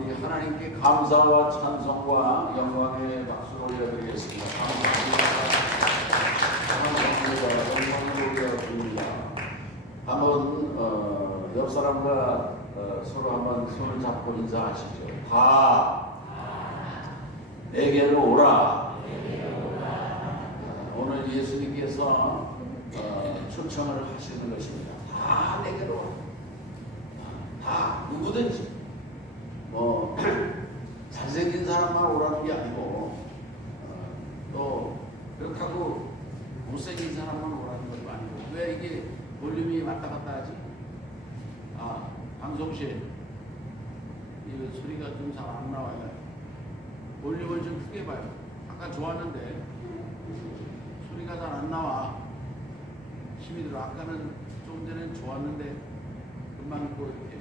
우리 하나님께 감사와 찬송과 영광의 박수를 올려드리겠습니다. 감사합니다. 영광을 올려드립니다. 한번 옆 사람과 서로 한번 손을 잡고 인사하시죠. 다 내게로 오라. 오늘 예수님께서 초청을 하시는 것입니다. 다 내게로, 다 누구든지 뭐 잘생긴 사람만 오라는 게 아니고 또 그렇다고 못생긴 사람만 오라는 것도 아니고. 왜 이게 볼륨이 왔다 갔다 하지? 방송실 이 소리가 좀 잘 안 나와요. 볼륨을 좀 크게 봐요. 아까 좋았는데 소리가 잘 안 나와. 힘이 들어. 아까는 좀 전에는 좋았는데 금방 또 이렇게.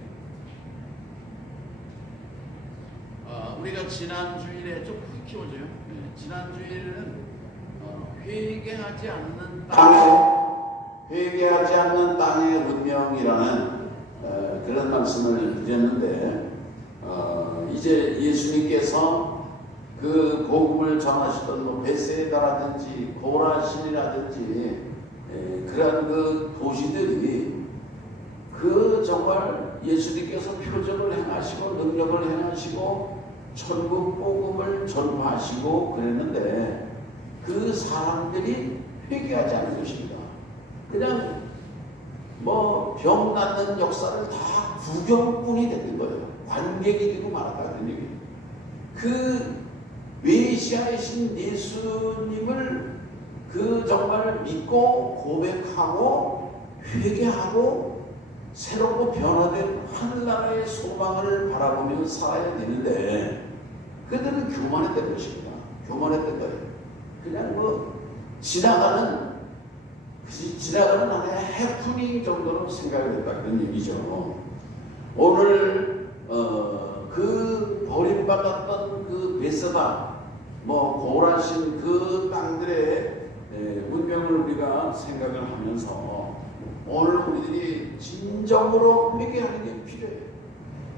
우리가 지난 주일에 좀 크게 키워줘요. 네, 지난 주일은 회개하지 않는 땅의 운명이라는 그런 말씀을 드렸는데, 이제 예수님께서 그 복음을 전하시던 뭐 베세다라든지 고라신이라든지 그런 그 도시들이 그 정말 예수님께서 표적을 행하시고 능력을 행하시고 천국 복음을 전파하시고 그랬는데, 그 사람들이 회개하지 않은 것입니다. 그냥 뭐 병 낫는 역사를 다 구경꾼이 됐던 거예요. 관객이 되고 말았다 그런 얘기예요. 그 메시아이신 예수님을 그 정말 믿고 고백하고 회개하고 새롭고 변화된 하늘나라의 소망을 바라보며 살아야 되는데, 그들은 교만했던 것입니다. 교만했던 거예요. 그냥 뭐 지나가는 하나의 해프닝 정도로 생각을 했다 그런 얘기죠. 오늘 그 버림받았던 그 베세다, 뭐 고라신 그 땅들의 문명을 우리가 생각을 하면서 오늘 우리들이 진정으로 회개하는 게 필요해요.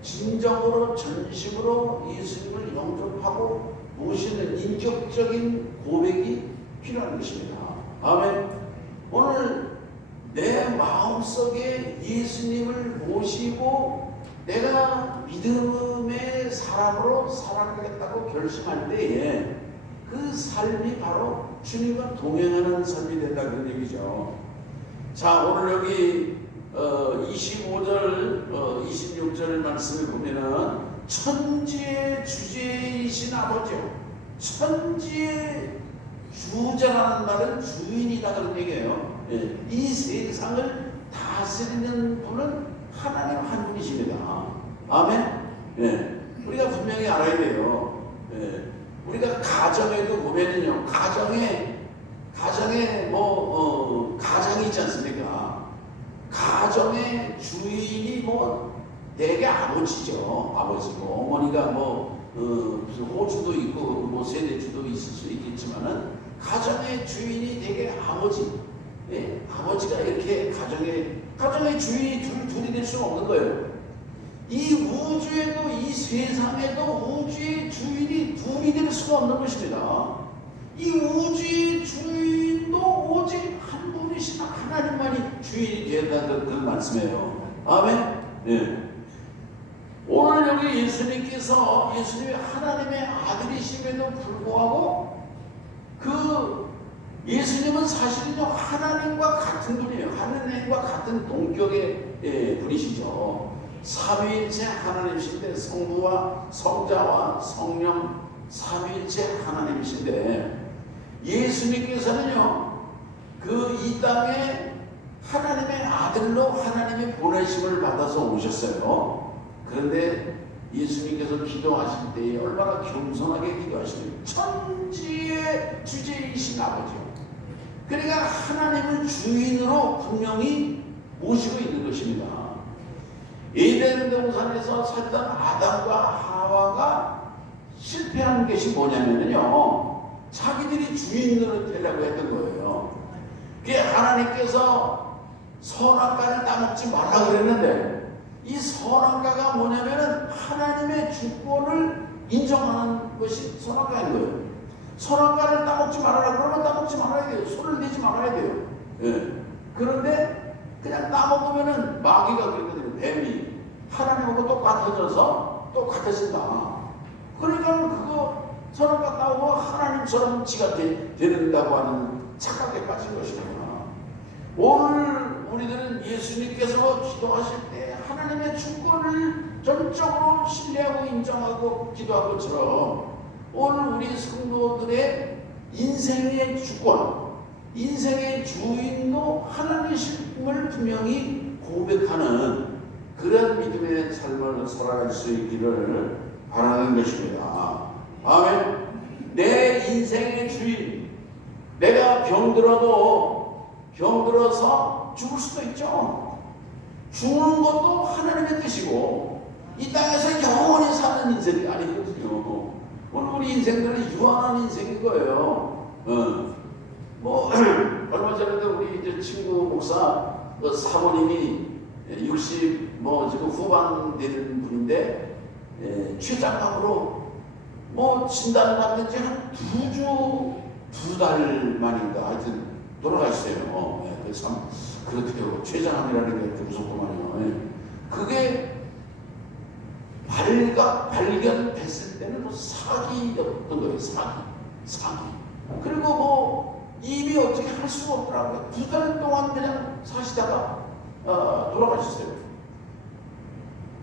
진정으로 전심으로 예수님을 영접하고 모시는 인격적인 고백이 필요한 것입니다. 아멘. 오늘 내 마음속에 예수님을 모시고 내가 믿음의 사람으로 살아가겠다고 결심할 때에 그 삶이 바로 주님과 동행하는 삶이 된다 그런 얘기죠. 자, 오늘 여기 25절, 26절 말씀을 보면은 천지의 주제이신 아버지요. 천지의 주자라는 말은 주인이다 그런 얘기예요. 이 세상을 다스리는 분은 하나님 한 분이십니다. 아멘. 우리가 분명히 알아야 돼요. 우리가 가정에도 보면은요, 가정에 가정이 있지 않습니까? 가정의 주인이 뭐 대개 아버지죠. 아버지고 어머니가 무슨 호주도 있고 뭐 세대주도 있을 수 있겠지만은 가정의 주인이 대개 아버지. 아버지가 이렇게 가정의 주인이 둘이 될 수는 없는 거예요. 이 우주에도 이 세상에도 우주의 주인이 둘이 될 수가 없는 것입니다. 이 우주의 주인도 오직 한 분이신 하나님만이 주인이 된다는 그런 말씀이에요. 아멘. 오늘 여기 예수님이 하나님의 아들이심에도 불구하고 그 예수님은 사실은요 하나님과 같은 분이에요. 하나님과 같은 동격의 분이시죠. 삼위일체 하나님이신데, 성부와 성자와 성령 삼위일체 하나님이신데, 예수님께서는요 그 이 땅에 하나님의 아들로 하나님의 보내심을 받아서 오셨어요. 그런데 예수님께서 기도하실 때에 얼마나 겸손하게 기도하시는, 천지의 주제이신 아버지요. 그러니까 하나님을 주인으로 분명히 모시고 있는 것입니다. 에덴 동산에서 살던 아담과 하와가 실패한 것이 뭐냐면요, 자기들이 주인으로 되려고 했던 거예요. 그게 하나님께서 선악과를 따먹지 말라고 그랬는데, 이 선악과가 뭐냐면은 하나님의 주권을 인정하는 것이 선악과인 거예요. 선악과를 따먹지 말아라 그러면 따먹지 말아야 돼요. 손을 대지 말아야 돼요. 예. 그런데 그냥 따먹으면은 마귀가 그러거든요. 뱀이 하나님하고 똑같아져서 똑같아진다. 그러니까 그거 선악과 따먹으면 하나님처럼 지가 된다고 하는 착각에 빠진 것이구나. 오늘 우리들은 예수님께서 기도하실 때 하나님의 주권을 전적으로 신뢰하고 인정하고 기도한 것처럼 오늘 우리 성도들의 인생의 주권, 인생의 주인도 하나님이심을 분명히 고백하는 그런 믿음의 삶을 살아갈 수 있기를 바라는 것입니다. 아멘. 내 인생의 주인, 내가 병들어서 죽을 수도 있죠. 죽는 것도 하나님의 뜻이고 이 땅에서 영원히 사는 인생이 아니거든요. 오늘 우리 인생들은 유한한 인생인 거예요. 얼마 전에도 우리 이제 친구 목사 사모님이 60 지금 후반 되는 분인데 췌장암으로 진단을 받은 지 한 2달 만인가 하여튼 돌아가셨어요. 참 그렇대요. 췌장암이라는 게 무섭구만요. 그게 발견됐을 때는 사기였던 거예요. 사기. 그리고 입이 어떻게 할 수가 없더라고요. 2달 동안 그냥 사시다가 돌아가셨어요.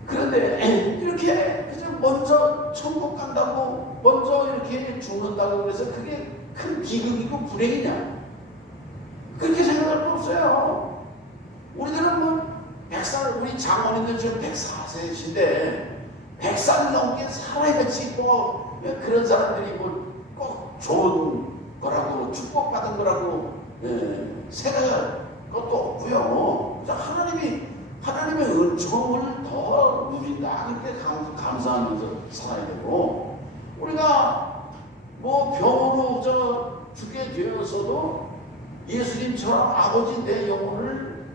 그런데 이렇게 그냥 먼저 천국 간다고 먼저 이렇게 죽는다고 그래서 그게 큰 비극이고 불행이냐? 그렇게 생각할 거 없어요. 우리들은 100살, 우리 장모님들 지금 104세신데 100살 넘게 살아야지 그런 사람들이 꼭 좋은 거라고 축복받은 거라고 생각할 것도 없고요. 하나님의 은총을 더 누린다. 그렇게 감사하면서 살아야 되고 우리가 병으로 죽게 되어서도 예수님처럼 아버지 내 영혼을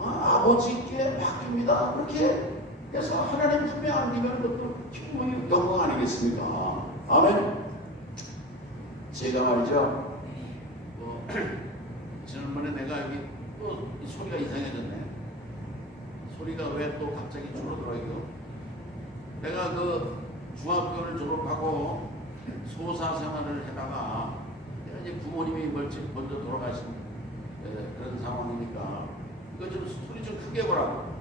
아버지께 맡깁니다. 그렇게 해서 하나님 품에 안기면 그것도 충분히 영광 아니겠습니까? 아멘. 제가 말이죠. 지난번에 내가 여기 또 소리가 이상해졌네. 소리가 왜 또 갑자기 줄어들어 이거? 내가 그 중학교를 졸업하고 소사 생활을 하다가 내가 이제 부모님이 먼저 돌아가신 그런 상황이니까 이거 좀 소리 좀 크게 보라고.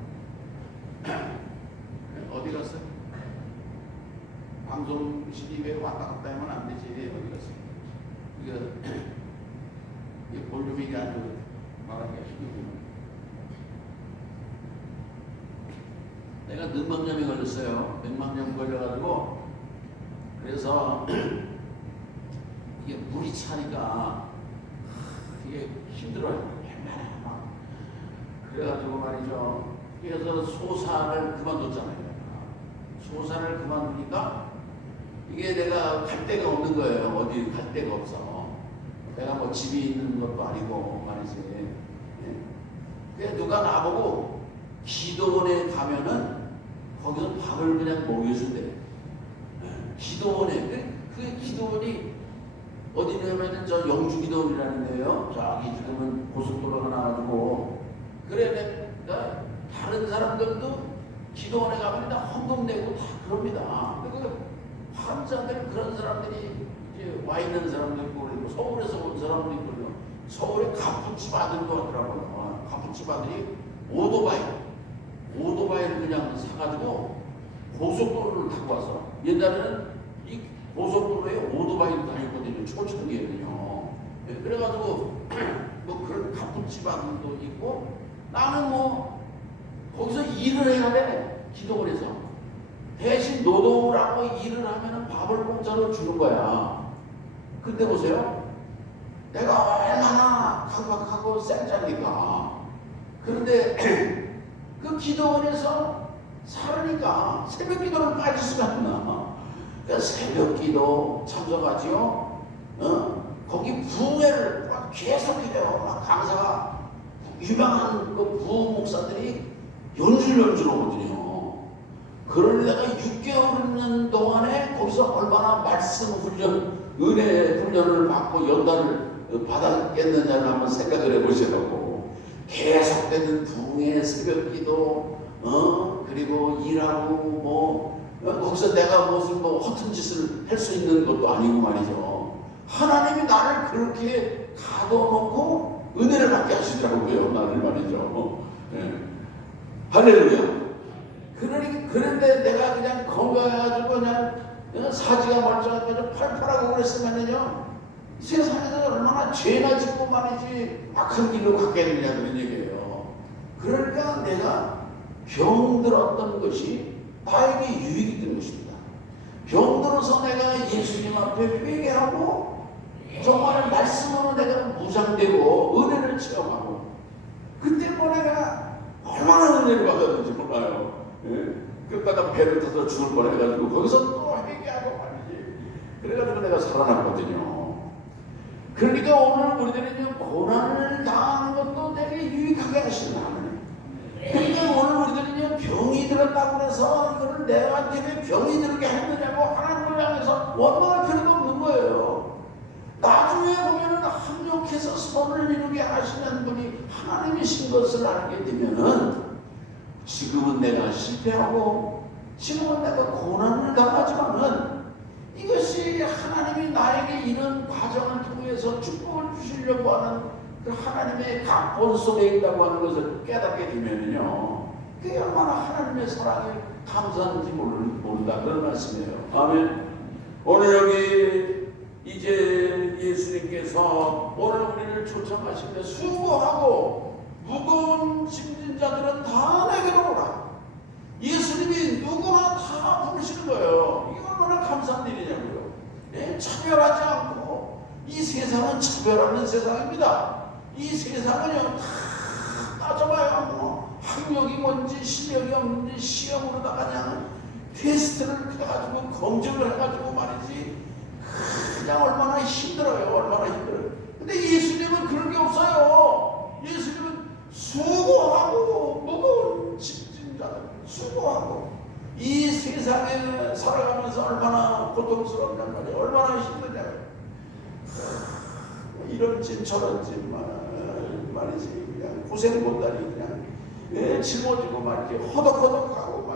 어디 갔어? 방송실이 왜 왔다 갔다 하면 안 되지? 어디 갔어? 이게 볼륨이 아주 말하기가 힘들구나. 내가 맹막염이 걸렸어요. 맹막염 걸려가지고 그래서 이게 물이 차니까 이게 힘들어요. 그래가지고 말이죠. 그래서 소사를 그만뒀잖아요. 소사를 그만두니까 이게 내가 갈 데가 없는 거예요. 어디 갈 데가 없어. 내가 집이 있는 것도 아니고 말이지. 그래 누가 나보고 기도원에 가면은 거기서 밥을 그냥 먹여준대. 기도원에. 그 기도원이 어디냐면은 저 영주기도원이라는 데요. 저기 지금은 고속도로가 나가지고. 그래 내가 다른 사람들도 기도원에 가면 다 헌금 내고 다 그럽니다. 그 환자들 그런 사람들이 이제 와 있는 사람도 있고 그리고 서울에서 온 사람도 있고 그리고 서울에 가푸집 아들도 하더라고요. 가푸집 아들이 오토바이를 그냥 사가지고 고속도로를 타고 와서 옛날에는 이 고속도로에 오토바이를 다녔거든요. 초청이거든요. 그래가지고 그런 가푸집 아들도 있고 나는 거기서 일을 해야 돼. 기도원에서 대신 노동을 하고 일을 하면 밥을 공짜로 주는 거야. 근데 보세요. 내가 얼마나 강박하고 쌩짜니까. 그런데 그 기도원에서 살으니까 새벽 기도를 빠질 수가 없나. 그러니까 새벽 기도 참석하지요. 거기 부흥회를 계속해요. 강사가 유명한 그 부흥 목사들이 연주를 오거든요. 그러려다가 6개월이면 말씀 훈련, 은혜 훈련을 받고 연단을 받았겠느냐를 한번 생각을 해보시라고. 계속되는 부흥의 새벽기도, 그리고 일하고 거기서 내가 무슨 허튼 짓을 할 수 있는 것도 아니고 말이죠. 하나님이 나를 그렇게 가둬놓고 은혜를 받게 하시더라고요. 나를 말이죠. 네. 할렐루야. 그런데 내가 그냥 건강해가지고 그냥 사지가 멀쩡해가지고 팔팔하고 그랬으면요, 세상에서 얼마나 죄나 짓고 말이지 악한 길로 갔겠느냐 그런 얘기예요. 그러니까 내가 병들었던 것이 나에게 유익이 된 것입니다. 병들어서 내가 예수님 앞에 회개하고 정말 말씀으로 내가 무장되고 은혜를 체험하고, 그때 내가 얼마나 은혜를 받았는지 몰라요. 예? 그러다가 배를 타서 죽을 뻔해가지고 거기서 또 회개하고 말이지. 그래가지고 내가 살아났거든요. 그러니까 오늘 우리들은요, 고난을 당하는 것도 되게 유익하게 하시는 하나님. 그러니까 오늘 우리들은요, 병이 들었다고 해서 이거를 내한테 왜 병이 들게 했느냐고 하나님을 향해서 원망할 필요도 없는 거예요. 나중에 보면은 합력해서 선을 이루게 하시는 분이 하나님이신 것을 알게 되면은, 지금은 내가 실패하고 지금은 내가 고난을 당하지만은 이것이 하나님이 나에게 이런 과정을 통해서 축복을 주시려고 하는 그 하나님의 각본 속에 있다고 하는 것을 깨닫게 되면요, 그게 얼마나 하나님의 사랑에 감사한지 모른다 그런 말씀이에요. 아멘. 오늘 여기 이제 예수님께서 오늘 우리를 초청하시며 수고하고 무거운 짐진 자들은 다 내게로 오라. 예수님이 누구나 다 부르시는 거예요. 이게 얼마나 감사한 일이냐고요. 네? 차별하지 않고. 이 세상은 차별하는 세상입니다. 이 세상은요, 다 따져봐요. 학력이 뭔지 실력이 없는지 시험으로다가 그냥 테스트를 해가지고 검증을 해가지고 말이지, 그냥 얼마나 힘들어요. 얼마나 힘들어요. 근데 예수님은 그런 게 없어요. 예수님은 수고하고 무거운 짐진 자들, 수고하고. 이 세상에 살아가면서 얼마나 고통스럽단 말이에요. 얼마나 힘드냐고요. 이런 짐 저런 짐 말이지, 그냥 고생 못하니 그냥 짊어지고 말이지, 허덕허덕하고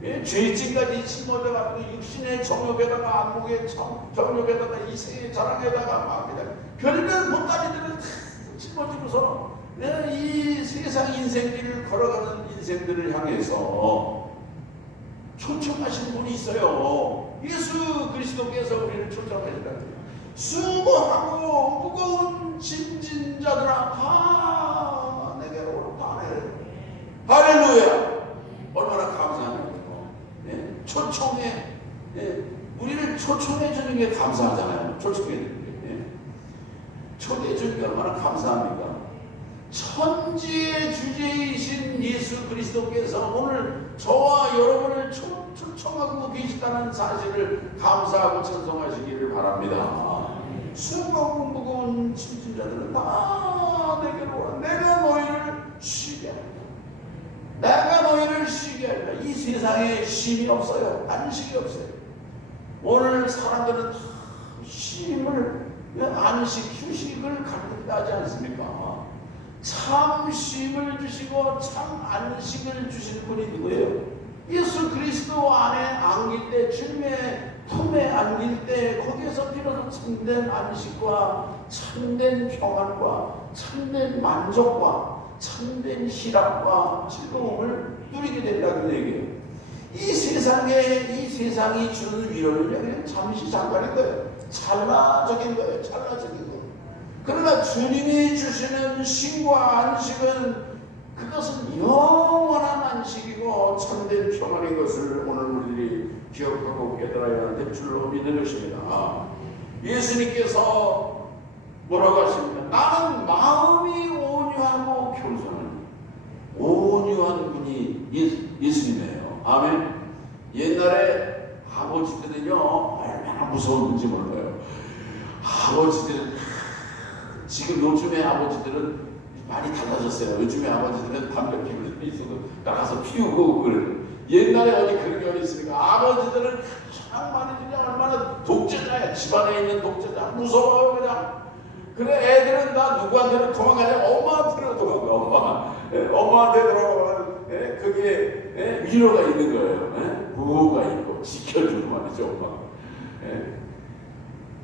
말이지, 죄짐까지 짊어져가지고 육신의 정욕에다가 안목의 정욕에다가 이세의 자랑에다가 막 그냥 별별 보따리들을 다 짊어지고서 이 세상 인생길을 걸어가는 인생들을 향해서 초청하시는 분이 있어요. 예수 그리스도께서 우리를 초청하신다. 수고하고 무거운 짐진 자들아 다 내게로 다 내게로. 할렐루야. 얼마나 감사한 거예요. 네? 초청해, 네? 우리를 초청해 주는 게 감사하잖아요. 초청해 주는 게. 네? 초대해 주는 게 얼마나 감사합니까? 천지의 주제이신 예수 그리스도께서 오늘 저와 여러분을 초청하고 계시다는 사실을 감사하고 찬송하시기를 바랍니다. 수고하고 무거운 짐진 자들은 다 내게로 오라. 내가 너희를 쉬게 하리라. 내가 너희를 쉬게 하리라. 이 세상에 쉼이 없어요. 안식이 없어요. 오늘 사람들은 다 쉼을, 안식, 휴식을 가르치지 않습니까? 참 쉼을 주시고 참 안식을 주시는 분이 누구예요? 예수 그리스도 안에 안길 때, 주님의 품에 안길 때, 거기에서 비로소 참된 안식과 참된 평안과 참된 만족과 참된 희락과 즐거움을 누리게 된다는 얘기예요. 이 세상이 주는 위로는 그냥 잠시 잠깐인 거예요. 찰나적인 거예요. 찰나적인 거예요. 그러나 주님이 주시는 쉼과 안식은, 그것은 영원한 안식이고 참된 평안인 것을 오늘 우리들이 기억하고 깨달아야 될 줄로 믿는 것입니다. 예수님께서 뭐라고 하십니까? 나는 마음이 온유하고 겸손한, 온유한 분이 예수님이에요. 아멘. 옛날에 아버지들은요, 얼마나 무서웠는지 몰라요. 아버지들은, 지금 요즘의 아버지들은 많이 달라졌어요. 요즘의 아버지들은 담배 피우는 데 있어도 나가서 피우고 그래요. 옛날에 어디 그런 게 어디 있습니까? 아버지들은 참 많이 그냥 얼마나 독재자야. 집안에 있는 독재자. 무서워요 그냥. 그래 애들은 다 누구한테는 도망가냐? 엄마한테는 도망가. 엄마한테 들어가면 그게 위로가 있는 거예요. 보호가 있고 지켜주는 말이죠. 엄마가.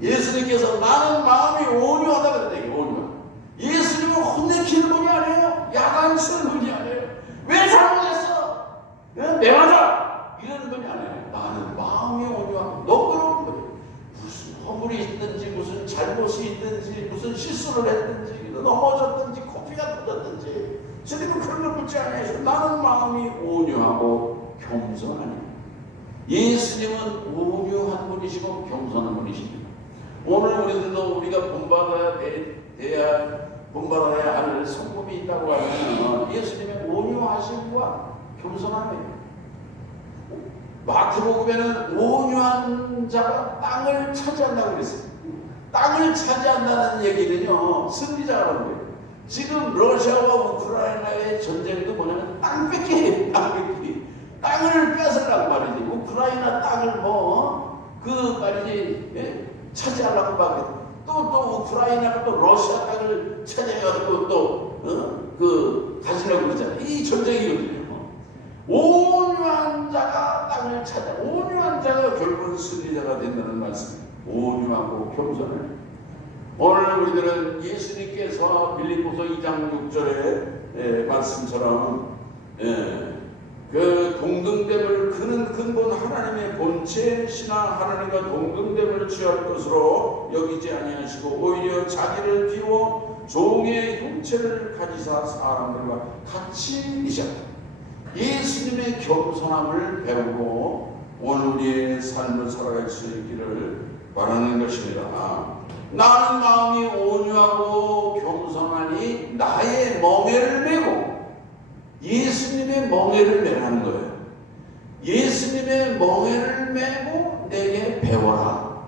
예수님께서 나는 마음이 온유하다 그랬다. 온유하. 예수님은 혼내키는 분이 아니에요. 야단치는 분이 아니에요. 왜 잘못했어? 내 맞아! 이러는 분이 아니에요. 나는 마음이 온유하고 너그러운 분이에요. 무슨 허물이 있든지 무슨 잘못이 있든지 무슨 실수를 했든지 넘어졌든지 코피가 터졌든지 주님은 그런 걸 묻지 않아요. 나는 마음이 온유하고 겸손하니. 예수님은 온유한 분이시고 겸손한 분이십니다. 오늘 우리들도 우리가 본받아야 할 성품이 있다고 하면 예수님의 온유하심과 겸손함이에요. 마태복음에는 온유한 자가 땅을 차지한다고 그랬어요. 땅을 차지한다는 얘기는요, 승리자라는 거예요. 지금 러시아와 우크라이나의 전쟁도 뭐냐면 땅 뺏기예요. 땅 뺏기. 땅을 뺏으려고 말이지. 우크라이나 땅을 말이지 차지하려고 말이지. 또 우크라이나가 또 러시아 땅을 차지해가지고 또 가지려고 그러잖아요. 이 전쟁이거든요. 온유한 자가 땅을 차지하. 온유한 자가 결국은 승리자가 된다는 말씀입니다. 온유하고 겸손을. 오늘 우리들은 예수님께서 빌립보서 2장 6절의 말씀처럼 그 동등됨을 그는 근본 하나님의 본체 신앙 하나님과 동등됨을 취할 것으로 여기지 아니하시고 오히려 자기를 비워 종의 형체를 가지사 사람들과 같이 이셨다. 예수님의 겸손함을 배우고 오늘 우리의 삶을 살아갈 수 있기를 바라는 것입니다. 나는 마음이 온유하고 겸손하니 나의 멍에를 메고 예수님의 멍에를 메라는 거예요. 예수님의 멍에를 메고 내게 배워라.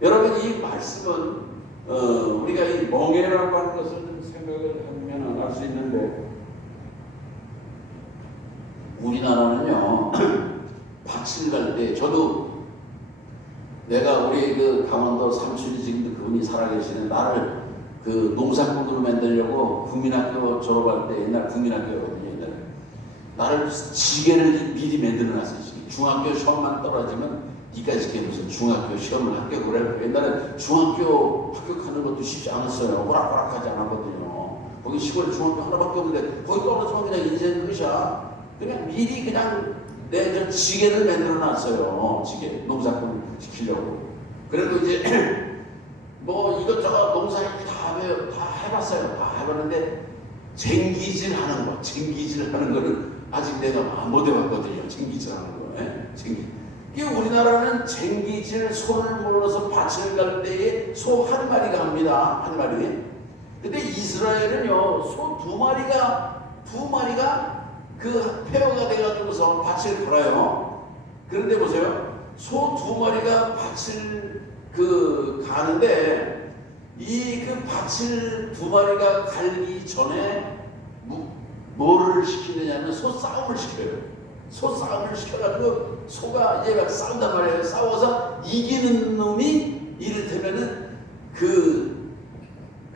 여러분 이 말씀은 우리가 이 멍에라고 하는 것을 좀 생각을 하면 알 수 있는데 우리나라는요 밭을 갈 때 저도 내가 우리 그 강원도 삼촌이 지금도 그분이 살아계시는 나를 그 농사꾼으로 만들려고 국민학교 졸업할 때 옛날 국민학교였거든요. 옛날에 나를 지게를 미리 만들어놨어요. 중학교 시험만 떨어지면 니까지 게 무슨 중학교 시험을 합격을 해. 옛날에 중학교 합격하는 것도 쉽지 않았어요. 호락호락하지 않았거든요. 거기 시골에 중학교 하나밖에 없는데 거기 떨어지면 그냥 인생 끝이야. 그냥 미리 그냥 내 지게를 만들어놨어요. 지게 농사꾼 시키려고. 그래도 이제 뭐 이것저것 농사일 다 해봤어요. 다 해봤는데 쟁기질 하는 거를 아직 내가 못 해봤거든요. 쟁기질 하는 거. 이게 우리나라는 쟁기질 소를 몰아서 밭을 갈 때에 소 한 마리가 합니다. 한 마리. 근데 이스라엘은요 소 두 마리가 그 페어가 돼가지고서 밭을 갈아요. 그런데 보세요. 소 두 마리가 밭을 가는데 이 밭을 두 마리가 갈기 전에 뭐를 시키느냐면 소싸움을 시켜요. 소싸움을 시켜가지고 소가 얘가 싸운단 말이에요. 싸워서 이기는 놈이 이를테면은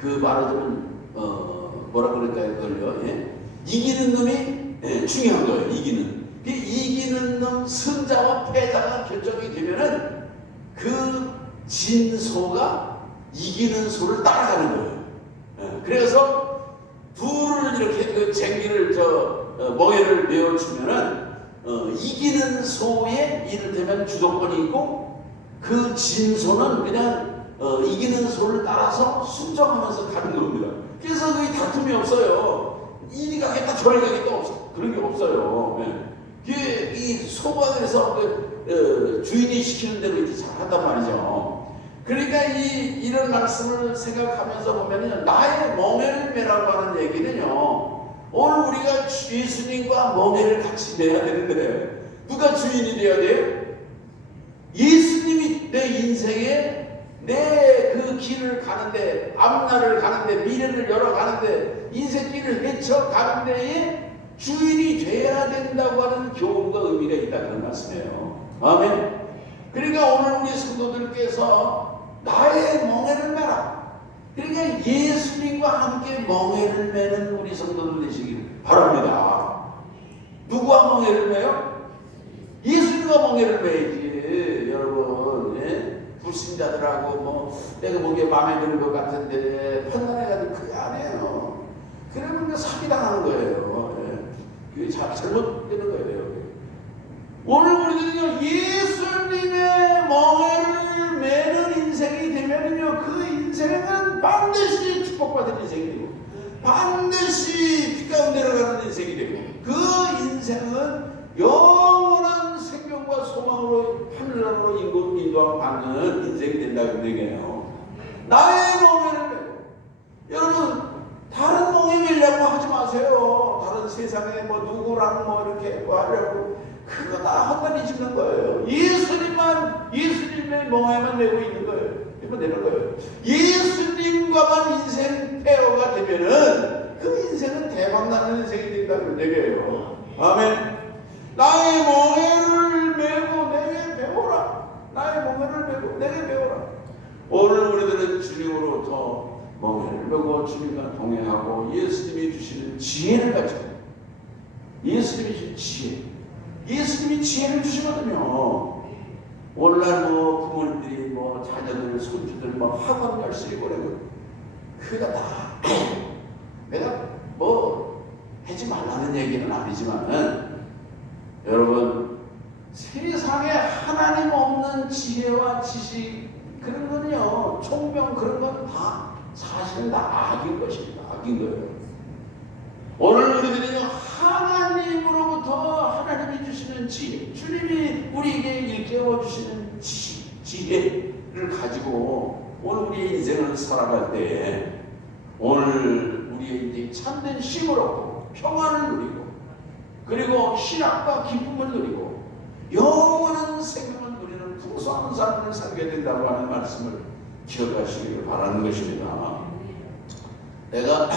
말하자면 뭐라 그럴까요? 그걸요. 이기는 놈이 중요한 거예요. 이기는 놈 승자와 패자가 결정이 되면은 그 진 소가 이기는 소를 따라가는 거예요. 그래서 둘을 이렇게 쟁기를 멍에를 메어주면은 이기는 소에 이를테면 주도권이 있고 그 진 소는 그냥 이기는 소를 따라서 순종하면서 가는 겁니다. 그래서 거의 다툼이 없어요. 이리 가겠다 저리 가겠다 없어. 그런 게 없어요. 이 소가 그래서 주인이 시키는 대로 이렇게 잘 한단 말이죠. 그러니까 이런 말씀을 생각하면서 보면요, 나의 멍에를 메라고 하는 얘기는요, 오늘 우리가 예수님과 멍에를 같이 메야 되는데 누가 주인이 되어야 돼요? 예수님이 내 인생에 내 그 길을 가는데, 앞날을 가는데, 미래를 열어가는데, 인생 길을 헤쳐가는 데에 주인이 돼야 된다고 하는 교훈과 의미가 있다 그런 말씀이에요. 아멘. 그러니까 오늘 우리 성도들께서 나의 멍에를 매라. 그러니까 예수님과 함께 멍에를 매는 우리 성도들 되시길 바랍니다. 누구와 멍에를 매요? 예수님과 멍에를 매야지 여러분. 예? 불신자들하고 뭐 내가 보기에 마음에 드는 것 같은데 판단해가지고 그게 아니에요. 그러면 사기당하는 거예요. 예? 그게 잘못되는 거예요. 오늘 우리들은요 예수님의 멍에를 매는 인생이 되면은요 그 인생은 반드시 축복받은 인생이 되고 반드시 빛 가운데로 가는 인생이 되고 그 인생은 영원한 생명과 소망으로 하늘나라로 인도함 받는 인생이 된다고 얘기해요. 나의 멍에를 매고 여러분 다른 멍에 매려고 하지 마세요. 다른 세상에 뭐 누구랑 뭐 이렇게 뭐 하려고 그거 다 헛다리 짚는 거예요. 예수님의 멍에만 내고 있는 거예요. 이거 내는 거예요. 예수님과만 인생 페어가 되면은 그 인생은 대박나는 인생이 된다는 얘기예요. 아멘. 나의 멍에를 메고 내게 배워라. 나의 멍에를 메고 내게 배워라. 오늘 우리들은 주님으로부터 멍에를 메고 주님과 동행하고 예수님이 주시는 지혜를 가지고 예수님이 주신 지혜 예수님이 지혜를 주시거든요. 오늘날 뭐 부모님들이 뭐 자녀들, 손주들 뭐 학원 열심히 보내고 그가 다 내가 뭐 하지 말라는 얘기는 아니지만은 여러분 세상에 하나님 없는 지혜와 지식 그런 거는요 총명 그런 건 다 사실은 다 악인 것입니다. 악인 거예요. 오늘 우리들은요 하나님으로부터 하나님이 주시는 지혜 주님이 우리에게 일깨워 주시는 지식 지혜를 가지고 오늘 우리의 인생을 살아갈 때 오늘 우리의 이제 참된 쉼을 얻고 평안을 누리고 그리고 신앙과 기쁨을 누리고 영원한 생명을 누리는 풍성한 삶을 살게 된다고 하는 말씀을 기억하시기를 바라는 것입니다. 내가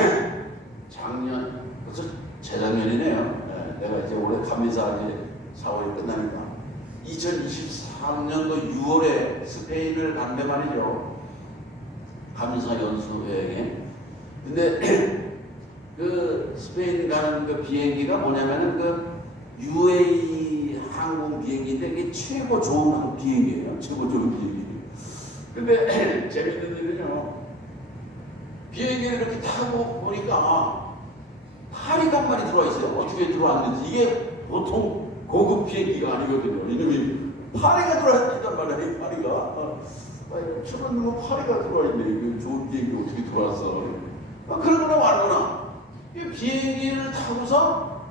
작년 벌써 재작년이네요. 내가 이제 올해 감리사 이제 4월이 끝나니까 2023년도 6월에 스페인을 간데 말이죠. 감리사 연수 여행에. 근데 그 스페인 가는 그 비행기가 뭐냐면은 그 UAE 항공 비행기인데 이게 최고 좋은 비행기예요. 최고 좋은 비행기. 근데 재밌는 일은요. 비행기를 이렇게 타고 보니까 파리가 한 마리 들어와 있어요. 어떻게 들어왔는지. 이게 보통 고급 비행기가 아니거든요. 이놈이 파리가 들어와 있단 말이에요. 파리가. 저런 뭐 파리가 들어와 있네. 이거 좋은 비행기 어떻게 들어왔어. 그러거나 말거나. 이 비행기를 타고서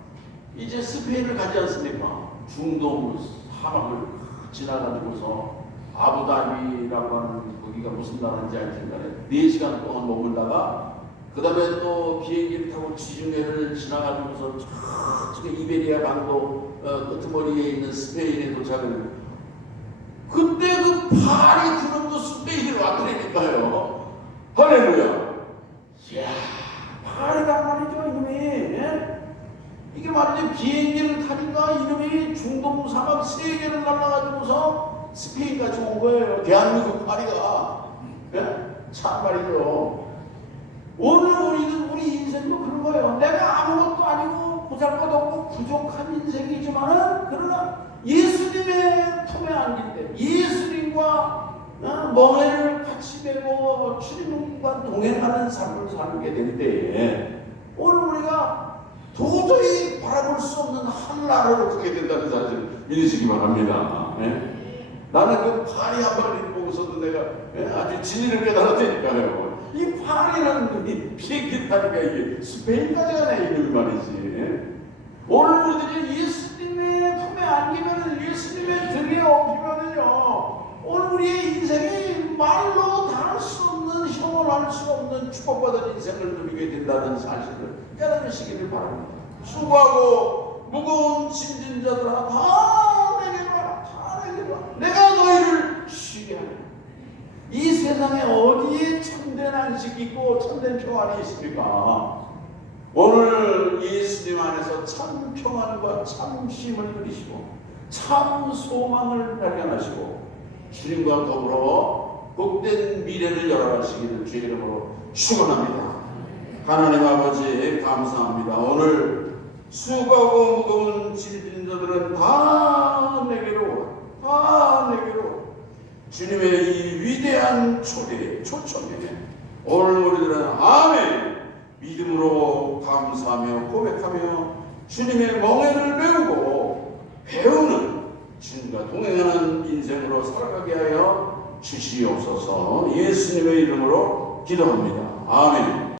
이제 스페인을 가지 않습니까? 중동 사막을 지나가지고서 아부다비라고 하는 거기가 무슨 나라인지 하여튼 간에 4시간 동안 머물다가 그 다음에 또 비행기를 타고 지중해를 지나가면서 저쪽에 이베리아 강도 끄트머리에 있는 스페인에 도착을 그때 그 파리 구름도 스페인으로 왔더라니까요. 할렐루야. 이야 파리가 말이죠 이놈이. 예? 이게 말이죠 비행기를 타니까 이놈이 중동 사막 3개를 날라가지고서 스페인까지 온 거예요. 대한민국 파리가. 예? 참 말이죠. 오늘 우리 인생도 그런 거예요. 내가 아무것도 아니고 보잘것없고 부족한 인생이지만은 그러나 예수님의 품에 안길 때 예수님과 멍에를 같이 메고 주님과 동행하는 삶을 살게 될 때에 오늘 우리가 도저히 바라볼 수 없는 한나라로 가게 된다는 사실을 믿으시기 바랍니다. 예? 나는 그 파리 한 마리를 보고서도 내가 아주 진리를 깨달았다니까요. 이 파리라는 이 비행기 타니까 이게 스페인까지 가네 이놈이 말이지. 오늘 우리들이 예수님의 품에 안기면은 예수님의 등에 업히면은요 오늘 우리의 인생이 말로 다 할 수 없는 형언할 수 없는 축복받은 인생을 누리게 된다는 사실을 깨달으시기를 바랍니다. 수고하고 무거운 짐진 자들아 다 내게 와라. 다 내게 와라. 내가 너희를 쉬게 하리라. 이 세상에 어디에 참된 안식이 있고 참된 평안이 있습니까? 오늘 예수님 안에서 참 평안과 참 쉼을 누리시고 참 소망을 발견하시고 주님과 더불어 복된 미래를 열어가시기를 주의 이름으로 축원합니다. 하나님 아버지 감사합니다. 오늘 수고하고 무거운 짐진 자들은 다 내게로 주님의 이 위대한 초청에 오늘 우리들은 아멘 믿음으로 감사하며 고백하며 주님의 멍에를 배우는 주님과 동행하는 인생으로 살아가게 하여 주시옵소서. 예수님의 이름으로 기도합니다. 아멘.